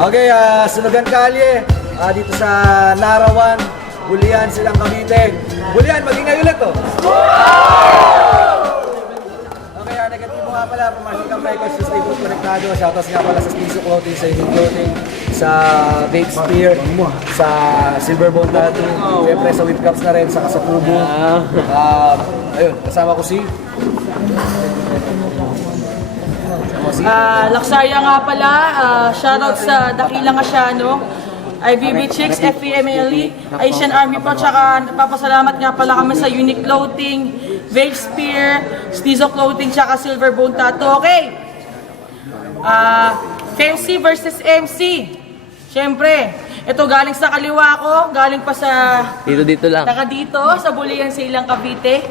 Okay, Sunugan Kalye, dito sa Narawan, Bulian, Silang Cavite. Bulian, magingay ulit to. Okay, negatibo nga pala, Promotion Camp Records, sa Stay Put Konektado. Shoutouts nga pala sa Stizo Clothing, sa Unique Clothing, sa Vape Spear, sa Silverbone Tattoo, siyempre sa Whip Cups na rin, sa Kasapubo. Ayun, kasama ko si... Laksaya nga pala, shoutout sa Dakilang Asyano, IBB Chicks, FPMLE, Asian Army po, tsaka napapasalamat nga pala kami sa Unique Clothing, Vape Spear, Stizo Clothing, tsaka Silverbone Tattoo. Okay, MC versus MC. Siyempre, ito galing sa kaliwa ko, galing pa sa... Dito lang. Dito, sa Bulian, sa Ilang Cavite.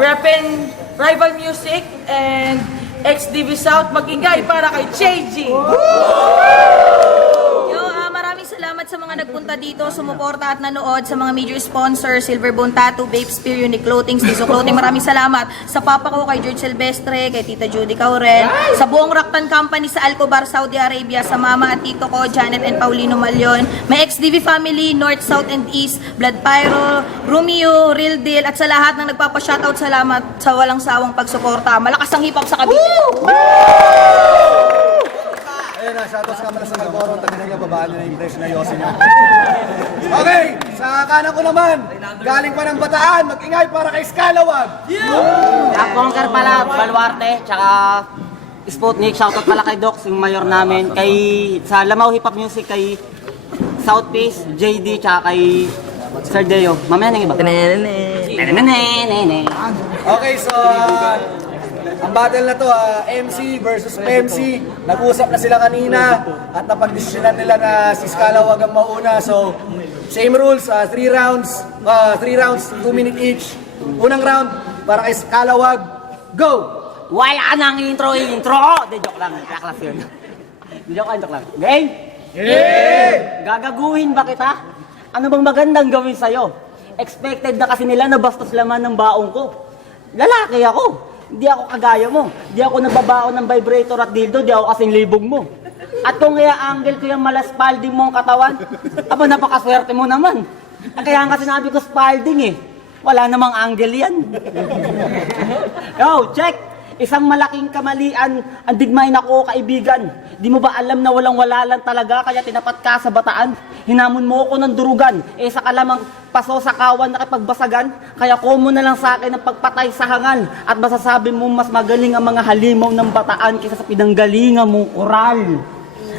Reppin' Rival Music and XDV South, mag-ingay para kay JG. Maraming salamat sa mga nagpunta dito, sumuporta at nanood, sa mga major sponsors, Silverbone Tattoo, Vape Spear, Unique Clothing, Stizo Clothing. Maraming salamat sa papa ko, kay George Silvestre, kay Tita Judy Caurel, sa buong Raktan Company sa Alcobar, Saudi Arabia, sa mama at tito ko, Janet and Paulino Malion, may XDV family, North, South and East, Blood Pyro, Romeo, Real Deal, at sa lahat ng nagpapa-shoutout, salamat sa walang sawang pagsuporta. Malakas ang hip-hop sa Cavite. Ayun na, shoutouts nga pala sa Malboro, taga nila, babaan nila yung impression na yosin niya. Okay, sa kanan ko naman, galing pa ng Bataan, mag-ingay para kay Scalawag. Conquer pala, Baluarte, tsaka Sputnik, shoutout pala kay Docs, yung mayor namin, kay sa Lamaw Hip Hop Music, kay Southpace, JD, tsaka kay Sir Deo. Mamaya nang iba. Okay, so ang battle na to, MC versus PMC. Nag-usap na sila kanina at napagdesisyonan nila na si Scalawag ang mauna. So, same rules, 3 rounds, 2 minute each. Unang round para kay Scalawag, go! Wala nang intro. Di, joke lang. Kaklas yun. Joke lang. Game? Yeah! Gagaguhin ba kita? Ano bang magandang gawin sa'yo? Expected na kasi nila na bastos laman ng baong ko. Lalaki ako. Di ako kagaya mo. Di ako nagbabaon ng vibrator at dildo. Di ako kasing libog mo. At kung kaya angle ko yung malaspalding mo ang katawan, aba napakaswerte mo naman. Kaya nga sinabi ko spalding eh. Wala namang angle yan. Yo, check! Isang malaking kamalian ang digmain ako, kaibigan. Di mo ba alam na walang-wala lang talaga kaya tinapat ka sa Bataan? Hinamon mo ako ng durugan, sa kalamang paso sa kawan na kipagbasagan. Kaya kumo na lang sa akin ang pagpatay sa hangal. At masasabi mo mas magaling ang mga halimaw ng Bataan kaysa sa pinanggalingan mong oral.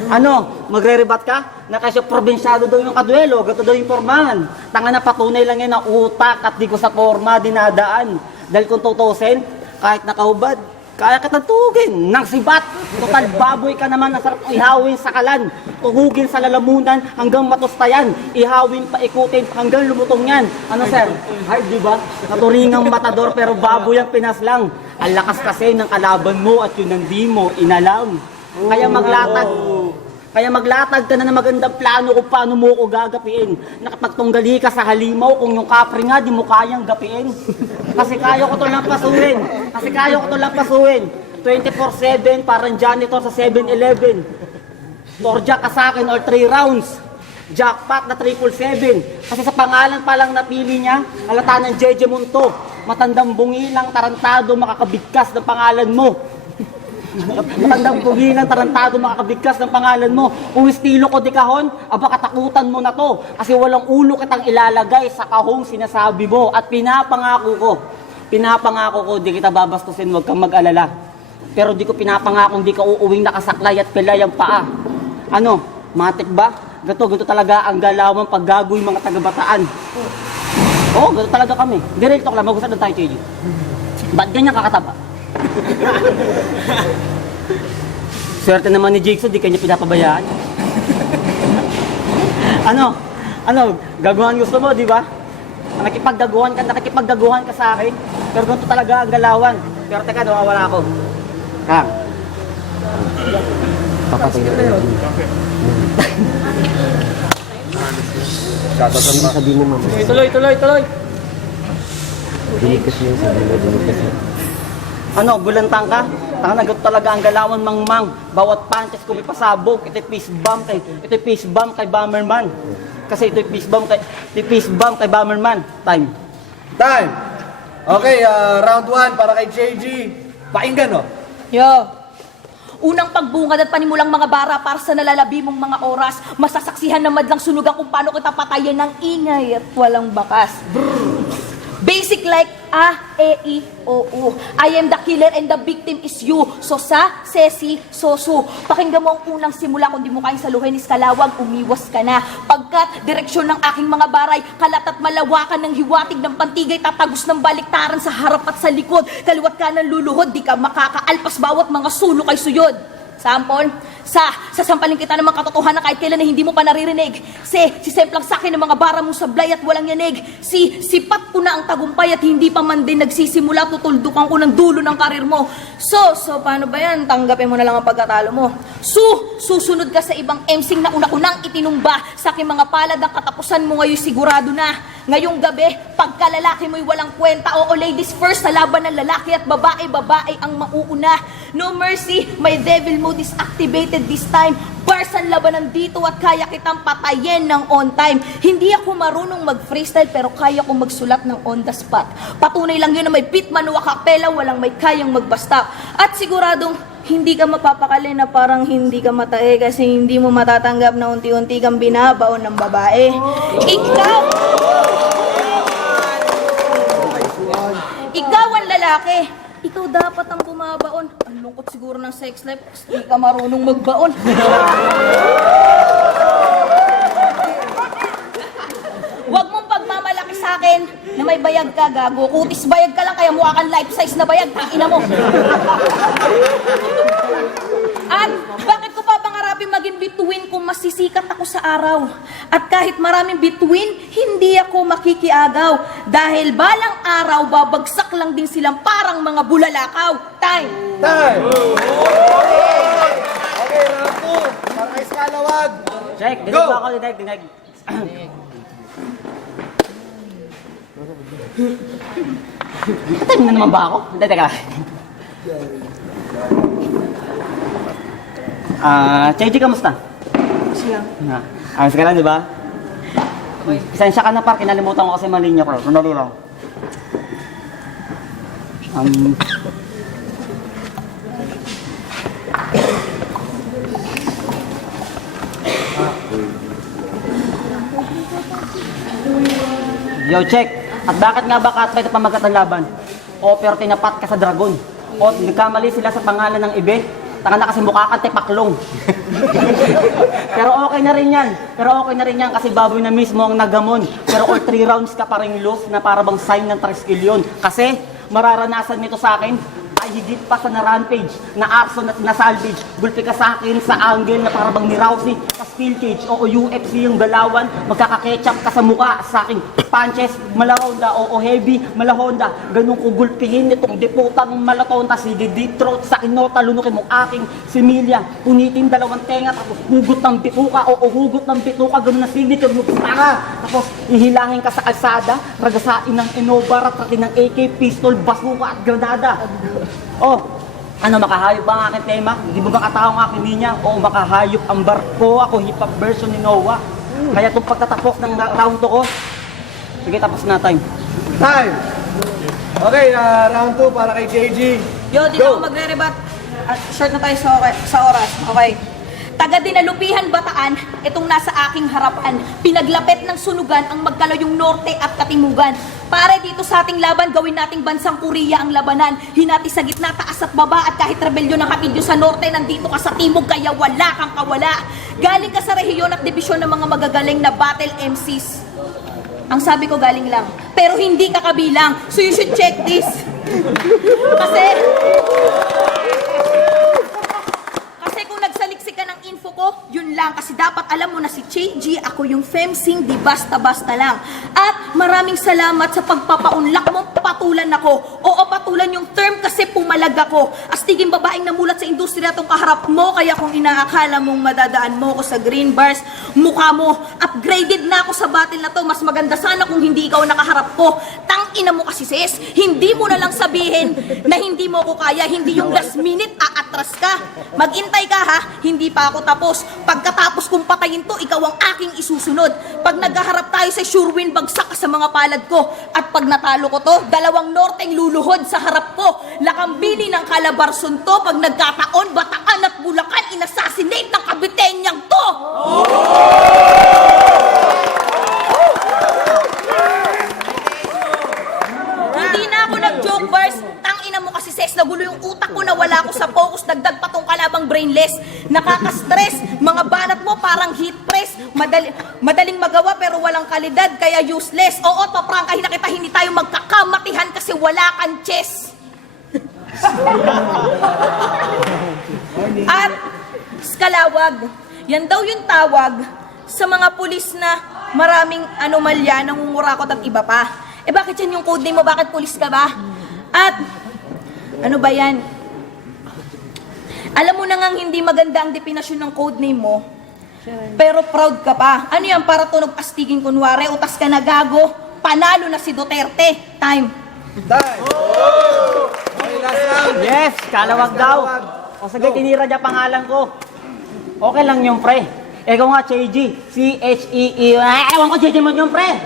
Ano, magre-rebat ka? Na kasi probinsyado daw yung kaduelo, gato daw yung pormahan. Tanga na patunay lang yan na utak at di ko sa porma dinadaan. Dahil kung tutusin, kahit nakahubad, kaya kitang tugin ng sibat. Total baboy ka naman, nasarap ihawin sa kalan. Tuhugin sa lalamunan hanggang matustayan. Ihawin, paikutin hanggang lumutong yan. Ano sir? Hard di ba? Naturingang matador pero baboy ang pinaslang. Ang lakas kasi ng kalaban mo at yun hindi mo inalam. Kaya maglatag ka na ng magandang plano kung paano mo ko gagapiin. Nakapagtunggali ka sa halimaw kung yung kapre nga di mo kayang gapiin. Kasi kaya ko to lang pasuhin. 24/7 parang janitor sa 7-Eleven. Torja ka sa akin or 3 rounds. Jackpot na 777. Kasi sa pangalan pa lang napili niya, halata ng Jeje Munto. Matandang bungilang tarantado makakabigkas ng pangalan mo. Matandang bungilang tarantado makakabigkas ng pangalan mo. Kung estilo ko di kahon, aba katakutan mo na to. Kasi walang ulo kitang ilalagay sa kahong sinasabi mo. At pinapangako ko, di kita babastusin, huwag kang mag-alala. Pero di ko pinapangako, di ka uuwing nakasaklay at pilay ang paa. Ano, matik ba? Ganto talaga ang galawang paggagoy mga taga-Bataan. Oo, ganto talaga kami. Direct talk lang, mag-usap na tayo, JG. Ba't ganyan kakataba? Swerte naman ni Jigsaw, di kanya pinapabayaan. Ano, gagawan gusto mo, di ba? Nakikipagdaguhan ka sa akin. Pero ganito talaga ang galawan. Pero teka, nawawala ako. Ha? Papatay ka. Sabihin mo, mama. Tuloy. Dinikas mo yung sabihin mo. Ano, bulantang ka? Nagot talaga ang galawan mang. Bawat punches ko may pasabog. Ito'y fist bump kay Bomberman. Kasi ito'y fist bump kay Bomberman. Time. Okay, round 1 para kay JG. Pakinggan, no? Yo! Unang pagbungad at panimulang mga bara para sa nalalabi mong mga oras, masasaksihan na madlang sunugan kung paano kita patayin ng ingay at walang bakas. Basic like A, E, I, O, U. I am the killer and the victim is you. So sa, sesi, sosu. Pakinggan mo ang unang simula, kung di mo kayang saluhin is kalawag, umiwas ka na. Pagkat direksyon ng aking mga baray, kalat at malawakan ng hiwatig ng pantigay, tatagos ng baliktaran sa harap at sa likod. Kaliwat ka ng luluhod, di ka makakaalpas bawat mga sulo kay suyod. Sample, sasampalin kita ng mga katotohanan kahit kailan na hindi mo pa naririnig. Sisemplang sa akin ng mga bara mong sablay at walang yanig. Sipat ko na ang tagumpay at hindi pa man din nagsisimula, tutuldukan ko ng dulo ng karir mo. So, paano ba yan? Tanggapin mo na lang ang pagkatalo mo. Susunod ka sa ibang emsing na una ko nang itinumba. Sa aking mga palad ang katapusan mo ngayon sigurado na. Ngayong gabi, pagkalalaki mo'y walang kwenta. Oo, ladies first, sa laban ng lalaki at babae ang mauuna. No mercy, my devil mode is activated this time. Bars ang labanan dito at kaya kitang patayin ng on time. Hindi ako marunong mag-freestyle pero kaya ko magsulat ng on the spot. Patunay lang yun na may beat man o akapela, walang may kayang magbasta. At siguradong hindi ka mapapakali na parang hindi ka matae kasi hindi mo matatanggap na unti-unti kang binabaon ng babae. Ikaw ang lalaki. Ikaw dapat ang bumabaon. Ang lungkot siguro ng sex life kasi hindi ka marunong magbaon. Huwag mong pagmamalaki sa akin na may bayag ka, gago. Kutis bayag ka lang kaya mukha kang life size na bayag. Ina mo. At bakit ko pa pangarapin maging bituin kung masisikat ako sa araw? At kahit maraming bituin, hindi ako makikiagaw. Dahil balang araw, babagsak lang din silang parang mga bulalakaw. Time! Okay, round 2 para kay Skalawag. Check, Go! dinig ba ako? Dinig. Time na naman ba ako? Hindi, teka. JG, kamusta? Siya. Ayos ka lang, di ba? Isensya ka na par, kinalimutan ko kasi mali niya, bro. Sandali lang. Yo, check. At bakit nga ba Katbay na pamagat ang laban? O pero tinapat ka sa dragon? O nagkamali sila sa pangalan ng event? Taka na kasi mukha kang tepaklong. Pero okay na rin yan. Kasi baboy na mismo ang nagamon. Pero all 3 rounds ka pa rin lose na para bang sign ng triskilyon. Kasi mararanasan nito sa akin ay higit pa sa na-rampage, na arson at na-salvage. Gulpi ka sa akin sa angle na para bang ni Rousey sa steel cage. O UFC yung galawan, magkakaketchup ka sa mukha sa aking punches, malahonda o heavy, malahonda. Ganun ko gulpihin itong deputang malatonta, si deep throat sa kinota, lunukin mo aking similya. Punitin 2 tenga, tapos hugot ng bituka o hugot ng bituka, ganun na signature mo, tapos ihilangin ka sa kalsada, ragasain ng Innova, ratratin ng AK, pistol, basuka at granada. Ano, makahayop ba ang aking tema? Di ba katao ang aking linya? O makahayop ang barko? Ako hip-hop version ni Noah. Kaya itong pagtatapos ng round 2 ko, sige, tapos na time. Okay, round 2 para kay JG. Yo, di na ako magre-rebat. At short na tayo sa oras. Okay. Taga Dinalupihan, Bataan, itong nasa aking harapan. Pinaglapit ng sunugan ang magkalayong norte at katimugan. Pare, dito sa ating laban, gawin nating bansang Korea ang labanan. Hinati sa gitna, taas at baba, at kahit rebelyon ng kapidyo sa norte, nandito ka sa timog, kaya wala kang kawala. Galing ka sa rehiyon at dibisyon ng mga magagaling na battle MCs. Ang sabi ko galing lang, pero hindi ka kabilang. So you should check this. Kasi kung nagsaliksik ka ng info ko, yun lang. Kasi dapat alam mo na si JG, ako yung femsing, di basta-basta lang. At maraming salamat sa pagpapaunlak mo, patulan ako. Oo, patulan yung term kasi pumalag ako. Astiging babaeng namulat sa industriya tong kaharap mo, kaya kung inaakala mong madadaan mo ko sa green bars, mukha mo. Upgraded na ako sa battle na to, mas maganda sana kung hindi ikaw nakaharap ko. ina mo kasi sis, hindi mo na lang sabihin na hindi mo ko kaya, hindi yung last minute aatras ka. Maghintay ka ha, hindi pa ako tapos. Pagkatapos kong patayin to, ikaw ang aking isusunod. Pag naghaharap tayo sa sure win, bagsak ka sa mga palad ko. At pag natalo ko to, 2 norteng luluhod sa harap ko. Lakambini ng Calabarzon to, pag nagkataon, Bataan at Bulacan, inassassinate ng Kabitenyang to! Hindi na ako nag-joke bars. Tangina mo kasi sis, nagulo yung utak ko na wala ako sa focus. Dagdag pa tong kalabang brainless. Nakaka-stress. Mga banat mo parang heat press. Madaling magawa pero walang kalidad kaya useless. Oo, paprangkahin na kita, hindi tayo magkakamatihan kasi wala kang chess. At skalawag. Yan daw yung tawag sa mga pulis na maraming anomalya, nangungurakot at iba pa. Eh bakit yan yung codename mo? Bakit pulis ka ba? At ano ba yan? Alam mo na ngang hindi maganda ang definasyon ng codename mo, pero proud ka pa. Ano yan? Para tunog astigin kunwari, utas ka na gago, panalo na si Duterte. Time. Time! Okay, last round. Yes, kalawag daw. O sige, tinira niya pangalan ko. Okay lang yung pre. Ikaw nga, CHEE. C-H-E-E. Ewan ko, CHEE mo yung pre.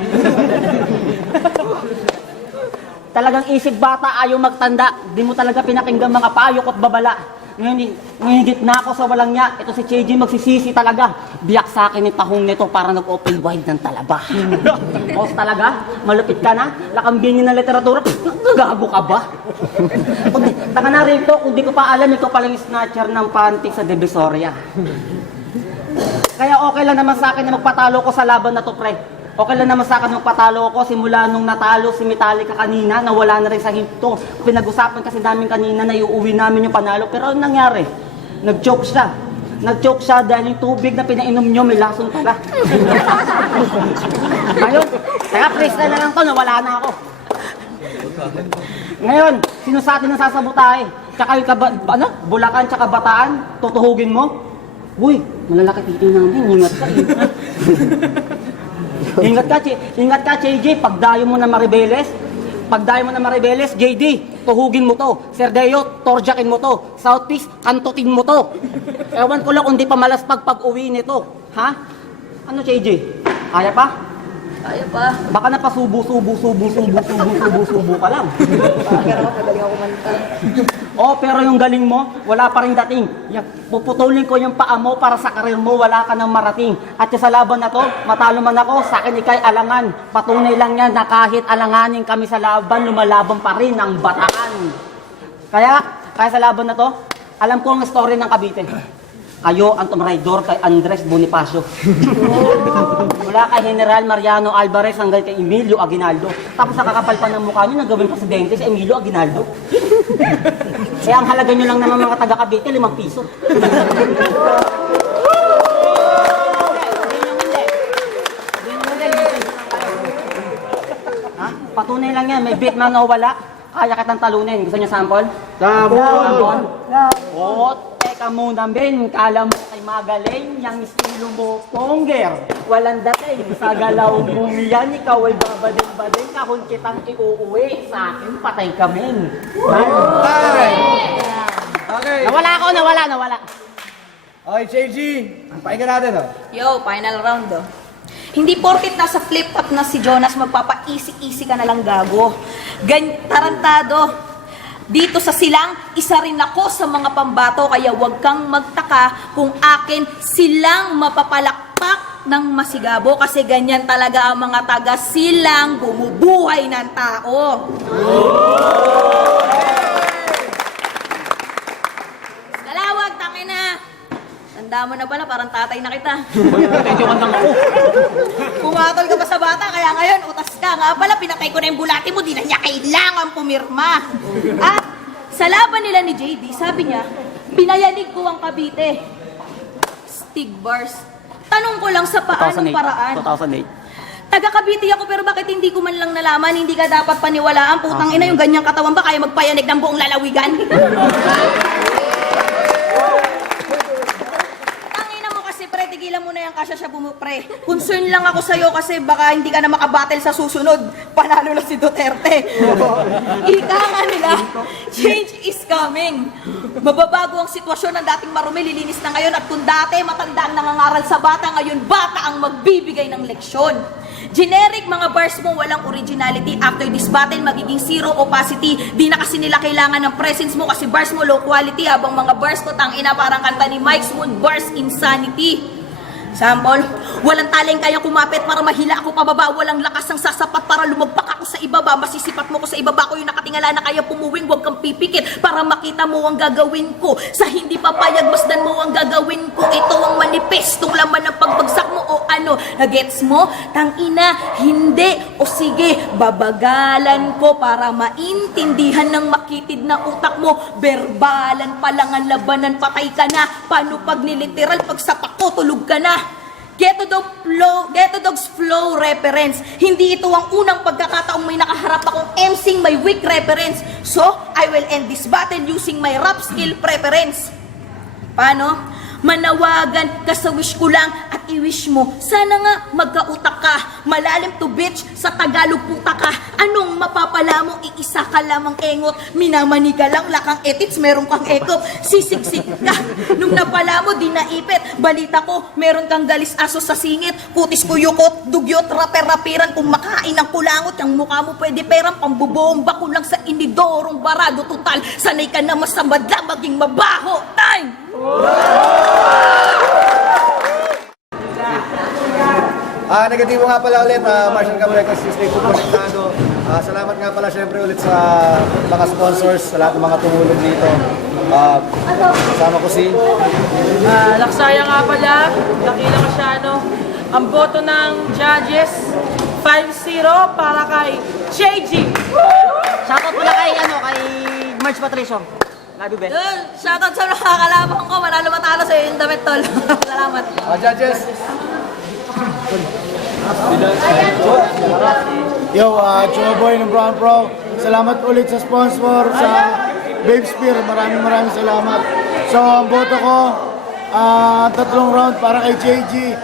Talagang isip bata, ayaw magtanda. Di mo talaga pinakinggan mga payok at babala. Ngayon, higit na ako sa walang niya. Ito si CHEE magsisisi talaga. Biyak sa akin yung tahong nito para nag-open wide ng talaba. Os talaga? Malupit ka na? Lakambingin ng literatura? Gago ka ba? Taka na rito, kung di ko pa alam, ikaw palang snatcher ng panty sa Divisoria. Kaya okay lang naman sa akin na magpatalo ko sa laban na to, pre. Okay lang naman sa akin magpatalo ko simula nung natalo si Metallica kanina, nawala na rin sa hinto. Pinag-usapan kasi namin kanina na iuwi namin yung panalo. Pero ano nangyari? Nag-choke siya. Nag-choke siya dahil yung tubig na pinainom nyo may lason pala. Ngayon, kaya freestyle na lang to, nawala na ako. Ngayon, sino sa atin ang sasabutahe? Tsaka yung Bulacan tsaka Bataan, tutuhugin mo? Uy, malalaki titi namin, ingat ka Ingat ka, CJ, pagdayo mo na Maribeles, JD, tuhugin mo to. Serdeo, torjakin mo to. Southeast, kantutin mo to. Ewan ko lang kung di pa malaspag pag-uwi nito. Ha? Ano, CJ? Kaya pa? Kaya pa. Baka napasubo ka lang. Oh, pero yung galing mo, wala pa rin dating. Puputulin ko yung paa mo para sa karir mo, wala ka nang marating. At sa laban na to, matalo man ako, sa akin ikay alangan. Patunay lang yan na kahit alanganin kami sa laban, lumalaban pa rin ang Bataan. Kaya sa laban na to, alam ko ang story ng Cavite. Kayo ang tumraidor kay Andres Bonifacio. Mula kay General Mariano Alvarez hanggang kay Emilio Aguinaldo. Tapos nakakapal pa ng mukha nyo, nagawin presidente si Emilio Aguinaldo. Kaya ang halaga nyo lang naman mga taga-Cavite, 5 piso. Ha? Patunay lang yan, may bit man o wala. Kaya kitang talunin. Gusto nyo sample? Sample! Oo, teka muna, Ben. Kala mo kay magaling, yung estilo mo, ponger. Walang dating. Sa galaw mo yan, ikaw ay babading-bading. Kahon kitang iuuwi. Sa akin, patay ka, men. Okay. Nawala. Okay, JG. Pakinggan natin, oh. Yo, final round do. Hindi porkit nasa flip-up na si Jonas, magpapa-easy-easy ka na lang gago. Tarantado. Dito sa silang, isa rin ako sa mga pambato, kaya huwag kang magtaka kung akin silang mapapalakpak ng masigabo. Kasi ganyan talaga ang mga taga-silang bumubuhay ng tao. Galawag, tangin na. Tanda mo na pala, parang tatay na kita. Pumatol ka pa sa bata, kaya ngayon, utas ka. Nga pala, pinatay ko na yung bulati mo, di na niya kailangan pumirma. At sa laban nila ni JD, sabi niya, pinayanig ko ang Cavite. Stig bars. Tanong ko lang sa paanong paraan. 2008. Taga Cavite ako, pero bakit hindi ko man lang nalaman, hindi ka dapat paniwalaan. Putang ina, yung ganyang katawan ba, kaya magpayanig ng buong lalawigan? Tangina mo kasi, pre, tigilan mo na yan, kasya siya bumupre. Concern lang ako sa'yo kasi baka hindi ka na makabattle sa susunod. Panalo na si Duterte. Ika nga nila, change is coming. Mababago ang sitwasyon ng dating marumi, lilinis na ngayon. At kung dati matanda ang nangangaral sa bata, ngayon bata ang magbibigay ng leksyon. Generic mga bars mo, walang originality. After this battle, magiging zero opacity. Di na kasi nila kailangan ng presence mo kasi bars mo low quality. Habang mga bars ko, tangina parang kanta ni Mike Moon, bars insanity. Sample, walang taleng kaya kumapit para mahila ako pababa. Walang lakas ang sasapat para lumagpak ako sa ibaba. Masisipat mo ko sa ibaba ko yung nakatingala na kaya pumuwing. Huwag kang pipikit para makita mo ang gagawin ko. Sa hindi papayag, masdan mo ang gagawin ko. Ito ang manifestong laman ng pagbagsak mo o ano. Nagets mo? Tangina, hindi. O sige, babagalan ko para maintindihan ng makitid na utak mo. Berbalan pa lang ang labanan, patay ka na. Paano pag niliteral, pag sapak ko, tulog ka na. Ghetto Dogs Flow reference. Hindi ito ang unang pagkakataong may nakaharap akong MCing may weak reference. So, I will end this battle using my rap skill preference. Paano? Manawagan ka sa wish ko lang at i-wish mo. Sana nga magkautak ka. Malalim to bitch, sa Tagalog puta ka. Anong mapapala mo? Iisa ka lamang engot. Minamani ka lang, lakang etits, meron kang ekop. Sisiksik ka. Nung napala mo, di naipit. Balita ko, meron kang galis aso sa singit. Kutis ko yukot, dugyot, raper-rapiran. Kung makain ng kulangot, yung mukha mo pwede perang. Pambubomba ko lang sa inidorong barado. Total, sanay ka na masamadla, maging mabaho. Time! Negatibo nga pala ulit, Martian Cabaretas, stay po konektado. Salamat nga pala syempre ulit sa mga sponsors, sa lahat ng mga tumulong dito. Kasama ko si... Laksaya nga pala, Dakila Masyano. Ang boto ng judges, 5-0 para kay JG. Shoutout pala kay, kay Marge Patricio. Love you, Ben. Shoutout sa nakakalabang ko. Manalo matalo sa yung damit, tol. Salamat. Judges, Yo, Chuma Boy ng Brown Pro. Salamat ulit sa sponsor, sa Babe Spear. Maraming salamat. So, ang boto ko, 3 round para kay JG.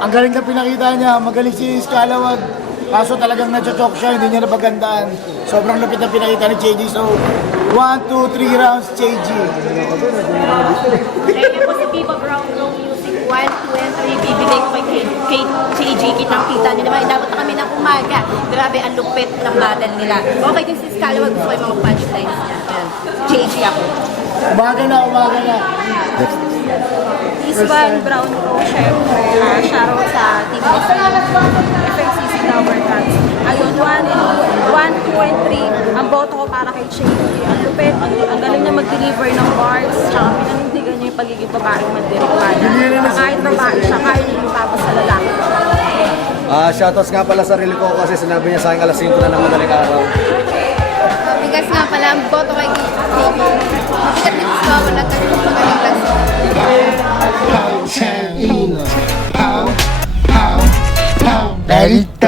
Ang galing na pinakita niya. Magaling si Scalawag. Kaso talagang na-choke siya, hindi niya napagandaan. Sobrang lapit na pinakita ni JG. So, 1, 2, 3 rounds, JG. Kaya positibo ground row music 1, 2, and 3 bibigay ko kay JG. Kitang-kita nyo naman. Dapat na kami ng umaga. Grabe, ang lupit ng battle nila. Okay din si Scalawag. Gusto ko yung mga punchlines niya. Yan. JG ako. Umaga na. This one, brown row, syempre. Shoutout sa team ko. FNCC Tower Cats. Ayun, 1, 2, and 3. Ang boto ko para kay JG. Ang lupit. Ang galing niya mag-deliver ng bars. Tsaka pinanindigan niya yung pagiging babaeng mag-deliver. Kahit babae siya, kaya niya yung tapos sa lalaki. shoutouts nga pala sa sarili ko kasi sinabi niya sa akin alas 5 na ng madaling araw. Bigas nga pala, ang boto kay JG. Mabigat din gusto ako nagkaroon